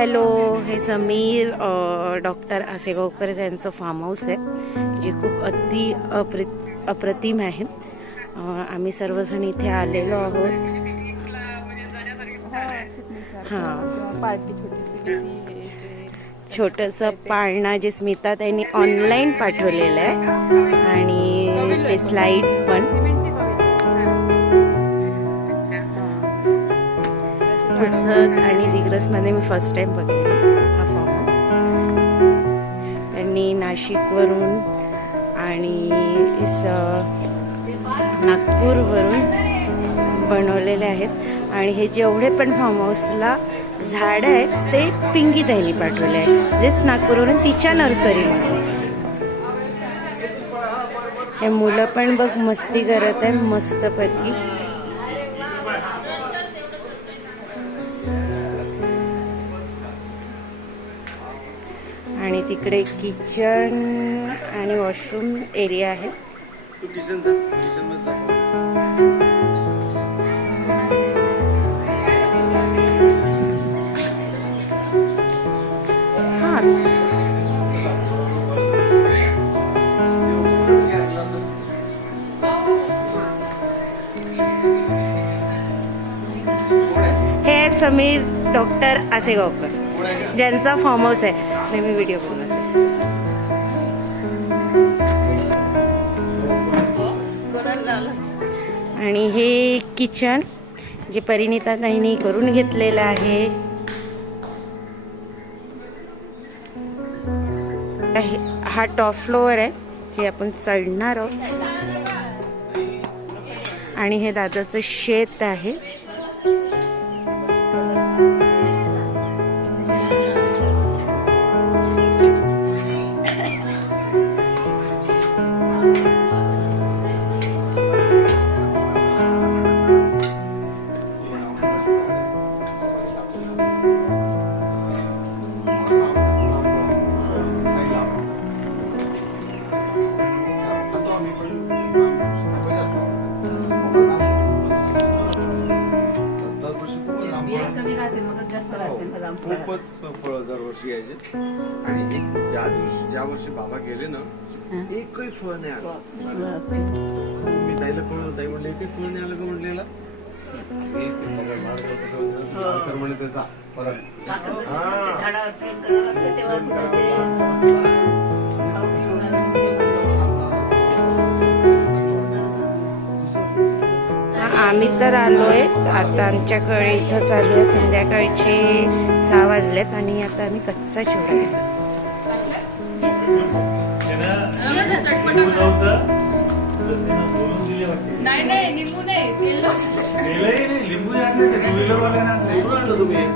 Hello, हे Sameer doctor Asegaonkar यांचं form house आहे जे खूप अप्रतिम आहे. आम्ही सर्वजण इथे आलेलो आहोत. हां, छोटंसं पाळणा जे स्मिता त्यांनी ऑनलाईन पाठवलेलं आहे आणि ते स्लाईड पण पुसद आणि दिग्रसमध्ये मी फर्स्ट टाइम बघितली हा फार्म हाऊस. त्यांनी नाशिकवरून आणि नागपूरवरून बनवलेले आहेत आणि हे जेवढे पण फार्म हाऊसला झाडं आहेत ते पिंकी ताईंनी पाठवले आहे, जेच नागपूरवरून तिच्या नर्सरीमध्ये. हे मुलं पण बघ मस्ती करत आहे मस्तपैकी. आणि तिकडे किचन आणि वॉशरूम एरिया आहे. हे आहेत समीर डॉक्टर आसेगावकर ज्यांचा फार्म हाऊस आहे. मी व्हिडिओ बनवते. आणि हे किचन जे परिणिता ताईंनी करून घेतलेलं आहे. हा टॉप फ्लोअर आहे जे आपण चढणार आहोत. आणि हे दादाचं शेत आहे. खूपच फळ दरवर्षी यायचे आणि एक ज्या वर्षी बाबा गेले ना एकही फळ नाही आलं. मी ताईला कळलं, ताई म्हणले एकही फळ नाही आलं का म्हटलेला तर म्हणे त्याचा परत आम्ही तर आलोय आता. आमच्याकडे इथं चालू आहे संध्याकाळचे 6 वाजलेत आणि आता आम्ही कच्चा चिवडा घेतो.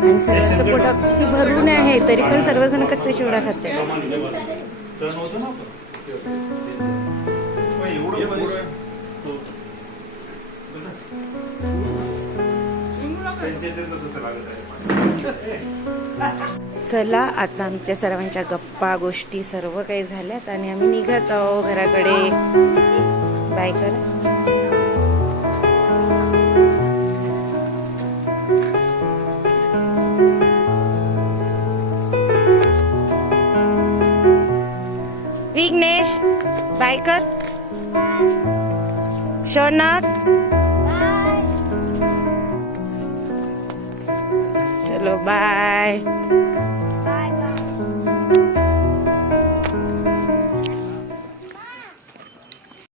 आणि सर्वांचं पोट अगदी भरून आहे तरी पण सर्वजण कच्चा चिवडा खाते. चला आता आमच्या सर्वांच्या गप्पा गोष्टी सर्व काही झाल्यात आणि आम्ही निघत आहो घराकडे. बाय करा. विघ्नेश बाय कर. शौनक चलो बाय.